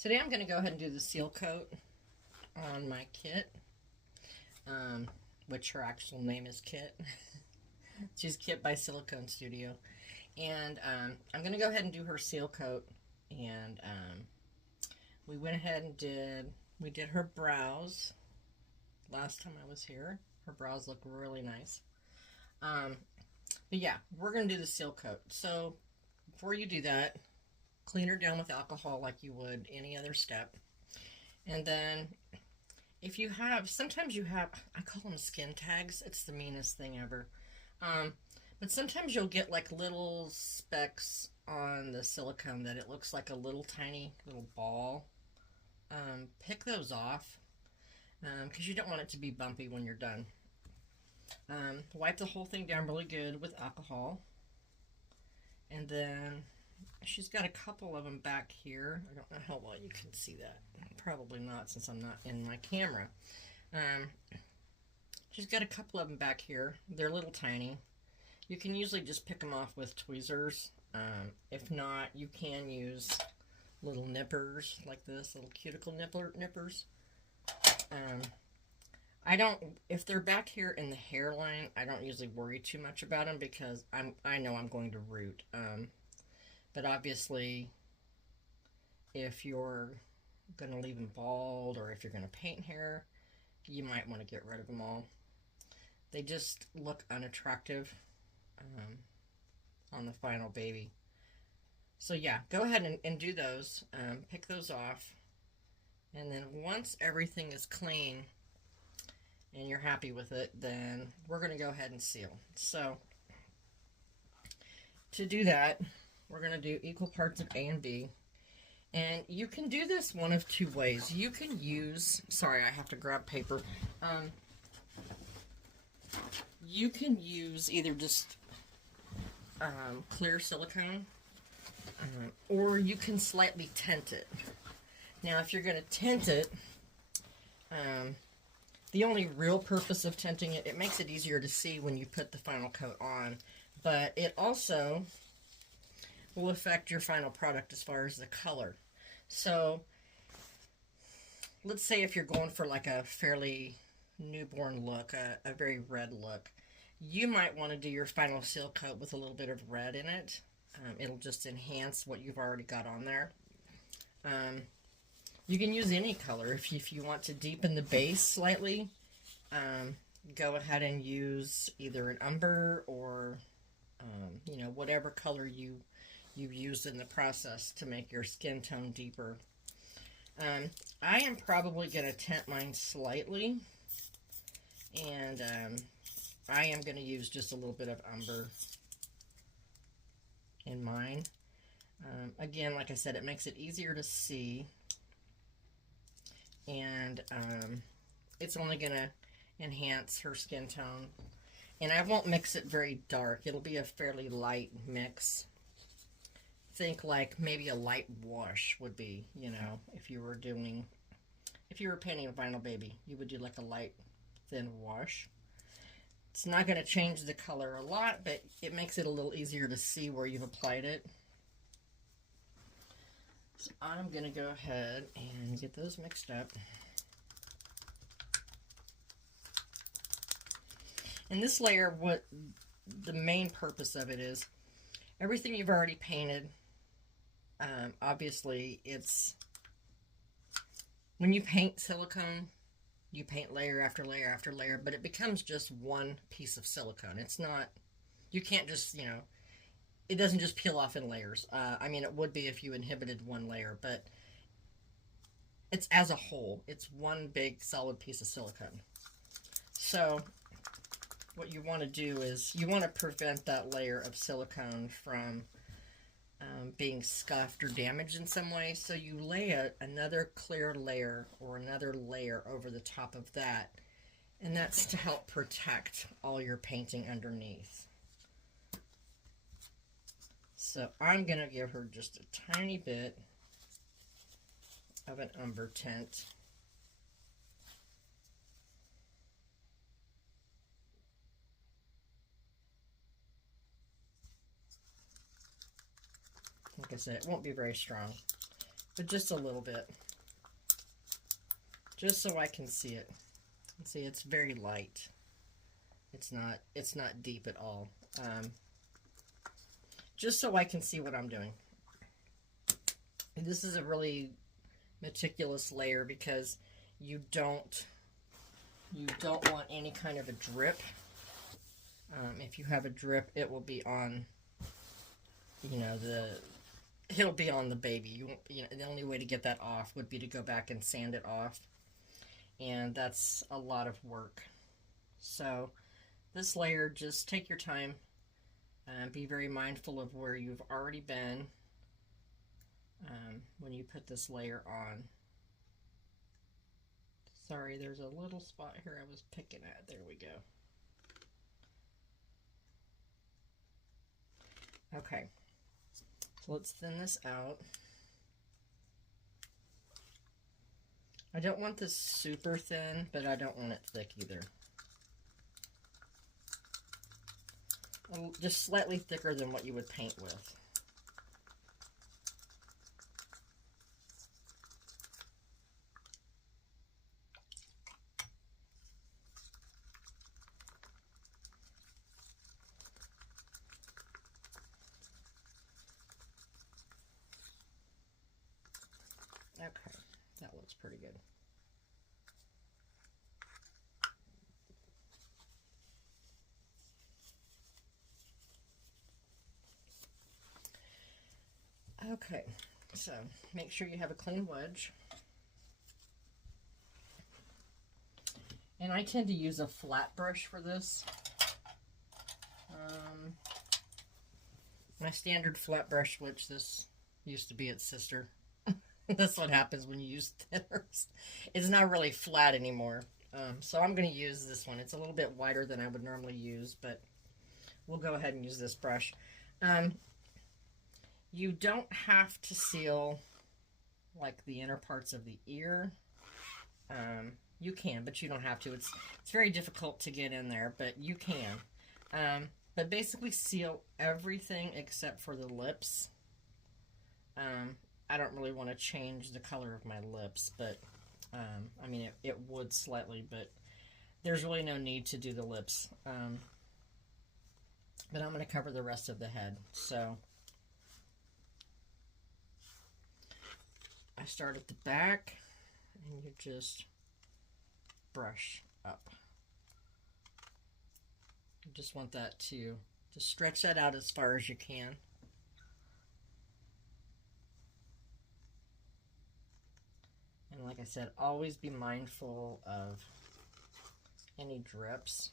Today I'm going to go ahead and do the seal coat on my Kit, which her actual name is Kit. She's Kit by Silicone Studio. And I'm going to go ahead and do her seal coat. And we went ahead and we did her brows last time I was here. Her brows look really nice. But yeah, we're going to do the seal coat. So before you do that, clean her down with alcohol like you would any other step. And then if you have, sometimes you have, I call them skin tags. It's the meanest thing ever. But sometimes you'll get like little specks on the silicone that it looks like a little tiny little ball. Pick those off because you don't want it to be bumpy when you're done. Wipe the whole thing down really good with alcohol. And then she's got a couple of them back here. I don't know how well you can see that. Probably not, since I'm not in my camera. She's got a couple of them back here. They're little tiny. You can usually just pick them off with tweezers. If not, you can use little nippers like this, little cuticle nippers. I don't, if they're back here in the hairline, I don't usually worry too much about them because I know I'm going to root. But obviously, if you're going to leave them bald or if you're going to paint hair, you might want to get rid of them all. They just look unattractive on the final baby. So yeah, go ahead and do those. Pick those off. And then once everything is clean and you're happy with it, then we're going to go ahead and seal. So to do that, we're going to do equal parts of A and B. And you can do this one of two ways. You can use, sorry, I have to grab paper. You can use either just clear silicone, or you can slightly tint it. Now, if you're going to tint it, the only real purpose of tinting it, it makes it easier to see when you put the final coat on, but it also will affect your final product as far as the color. So let's say if you're going for like a fairly newborn look, a very red look, you might want to do your final seal coat with a little bit of red in it. It'll just enhance what you've already got on there. You can use any color. If you want to deepen the base slightly, go ahead and use either an umber or you know, whatever color you've used in the process to make your skin tone deeper. I am probably going to tint mine slightly, and I am going to use just a little bit of umber in mine. Again, like I said, it makes it easier to see, and it's only going to enhance her skin tone. And I won't mix it very dark. It'll be a fairly light mix. Think like maybe a light wash would be, you know, if you were painting a vinyl baby, you would do like a light, thin wash. It's not going to change the color a lot, but it makes it a little easier to see where you've applied it. So I'm going to go ahead and get those mixed up. And this layer, what the main purpose of it is, everything you've already painted, obviously it's, when you paint silicone, you paint layer after layer after layer, but it becomes just one piece of silicone. It's not, you can't just, you know, it doesn't just peel off in layers. I mean, it would be if you inhibited one layer, but it's as a whole. It's one big solid piece of silicone. So what you want to do is you want to prevent that layer of silicone from being scuffed or damaged in some way. So you lay another clear layer or another layer over the top of that, and that's to help protect all your painting underneath. So I'm going to give her just a tiny bit of an umber tint. Like I said, it won't be very strong, but just a little bit, just so I can see it. See, it's very light. It's not deep at all. Just so I can see what I'm doing. And this is a really meticulous layer because you don't want any kind of a drip. If you have a drip, it will be on, it'll be on the baby. The only way to get that off would be to go back and sand it off, and that's a lot of work. So this layer, just take your time and be very mindful of where you've already been when you put this layer on. Sorry, there's a little spot here I was picking at. There we go. Okay, so let's thin this out. I don't want this super thin, but I don't want it thick either. Just slightly thicker than what you would paint with. Okay, that looks pretty good. Okay, so make sure you have a clean wedge. And I tend to use a flat brush for this. My standard flat brush, which this used to be its sister. That's what happens when you use thinners. It's not really flat anymore. So I'm going to use this one. It's a little bit wider than I would normally use, but we'll go ahead and use this brush. You don't have to seal like the inner parts of the ear. You can, but you don't have to. It's very difficult to get in there, but you can. But basically seal everything except for the lips. I don't really want to change the color of my lips, but I mean, it would slightly, but there's really no need to do the lips. But I'm going to cover the rest of the head. So I start at the back, and you just brush up. You just want that to stretch that out as far as you can. And like I said, always be mindful of any drips.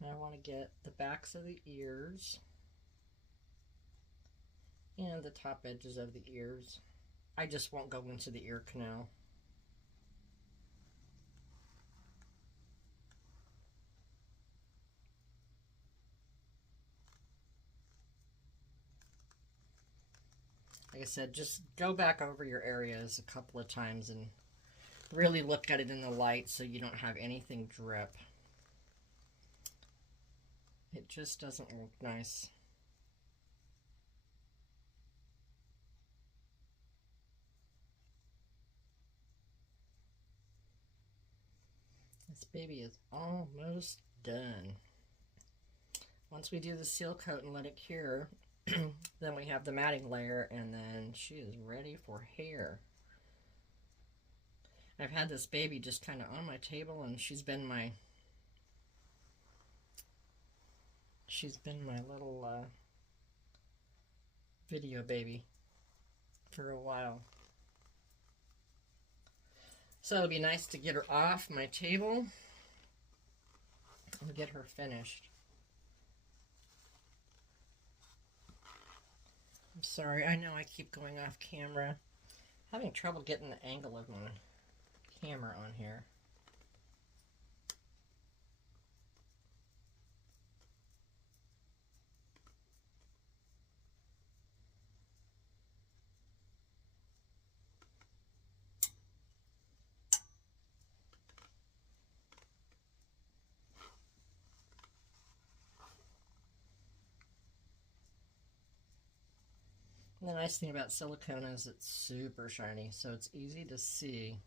And I want to get the backs of the ears and the top edges of the ears. I just won't go into the ear canal. Like I said, just go back over your areas a couple of times and really look at it in the light so you don't have anything drip. It just doesn't look nice. This baby is almost done. Once we do the seal coat and let it cure, then we have the matting layer, and then she is ready for hair. I've had this baby just kind of on my table, and she's been my little video baby for a while. So it'll be nice to get her off my table and get her finished. I'm sorry, I know I keep going off camera. I'm having trouble getting the angle of my camera on here. And the nice thing about silicone is it's super shiny, so it's easy to see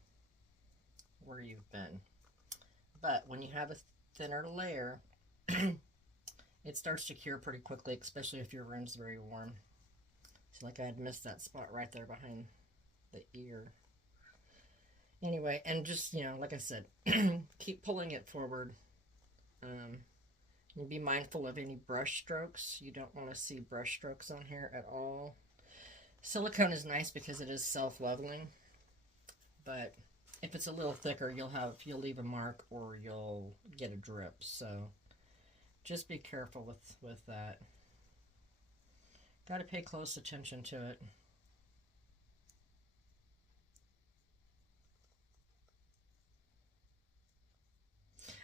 where you've been. But when you have a thinner layer, it starts to cure pretty quickly, especially if your room's very warm. So like I had missed that spot right there behind the ear. Anyway, and just, you know, like I said, keep pulling it forward. And be mindful of any brush strokes. You don't want to see brush strokes on here at all. Silicone is nice because it is self-leveling, but if it's a little thicker, you'll leave a mark or you'll get a drip. So just be careful with that. Got to pay close attention to it.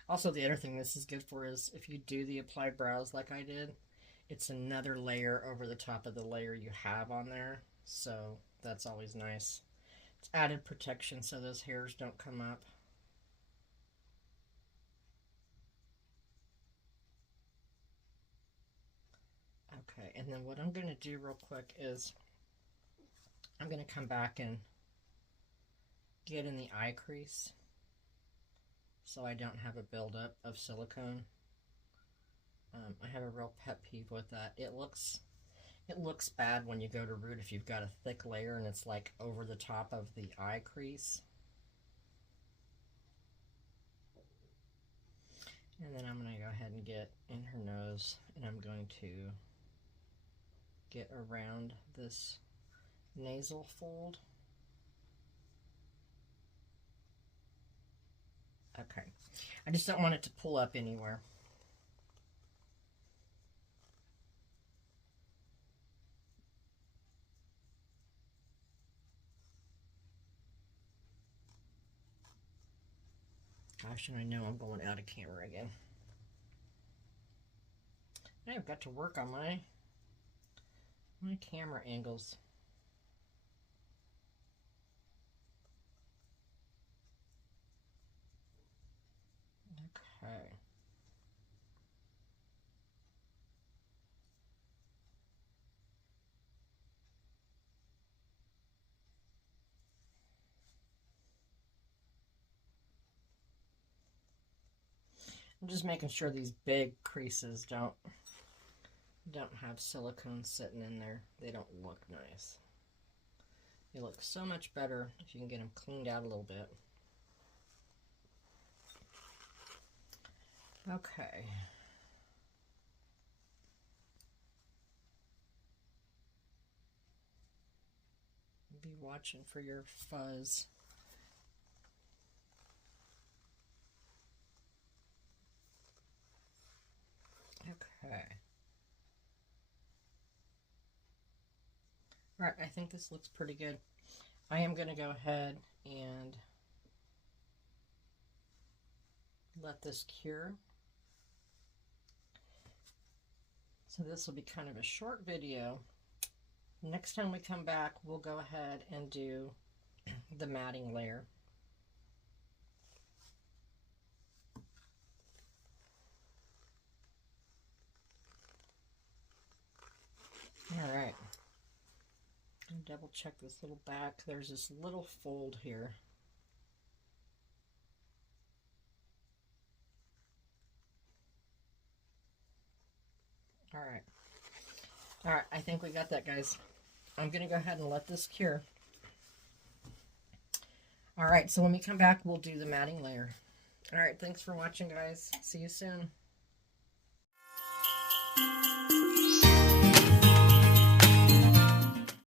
Also, the other thing this is good for is if you do the applied brows like I did, it's another layer over the top of the layer you have on there. So that's always nice. It's added protection so those hairs don't come up. Okay, and then what I'm going to do real quick is I'm going to come back and get in the eye crease so I don't have a buildup of silicone. I have a real pet peeve with that. It looks bad when you go to root if you've got a thick layer and it's like over the top of the eye crease. And then I'm going to go ahead and get in her nose, and I'm going to get around this nasal fold. Okay. I just don't want it to pull up anywhere. Gosh, and I know I'm going out of camera again. I've got to work on my camera angles. Okay. I'm just making sure these big creases don't have silicone sitting in there. They don't look nice. They look so much better if you can get them cleaned out a little bit. Okay. Be watching for your fuzz. Okay. Alright, I think this looks pretty good. I am going to go ahead and let this cure. So this will be kind of a short video. Next time we come back, we'll go ahead and do the matting layer. All right. Double check this little back. There's this little fold here. All right. All right, I think we got that, guys. I'm going to go ahead and let this cure. All right, so when we come back, we'll do the matting layer. All right, thanks for watching, guys. See you soon.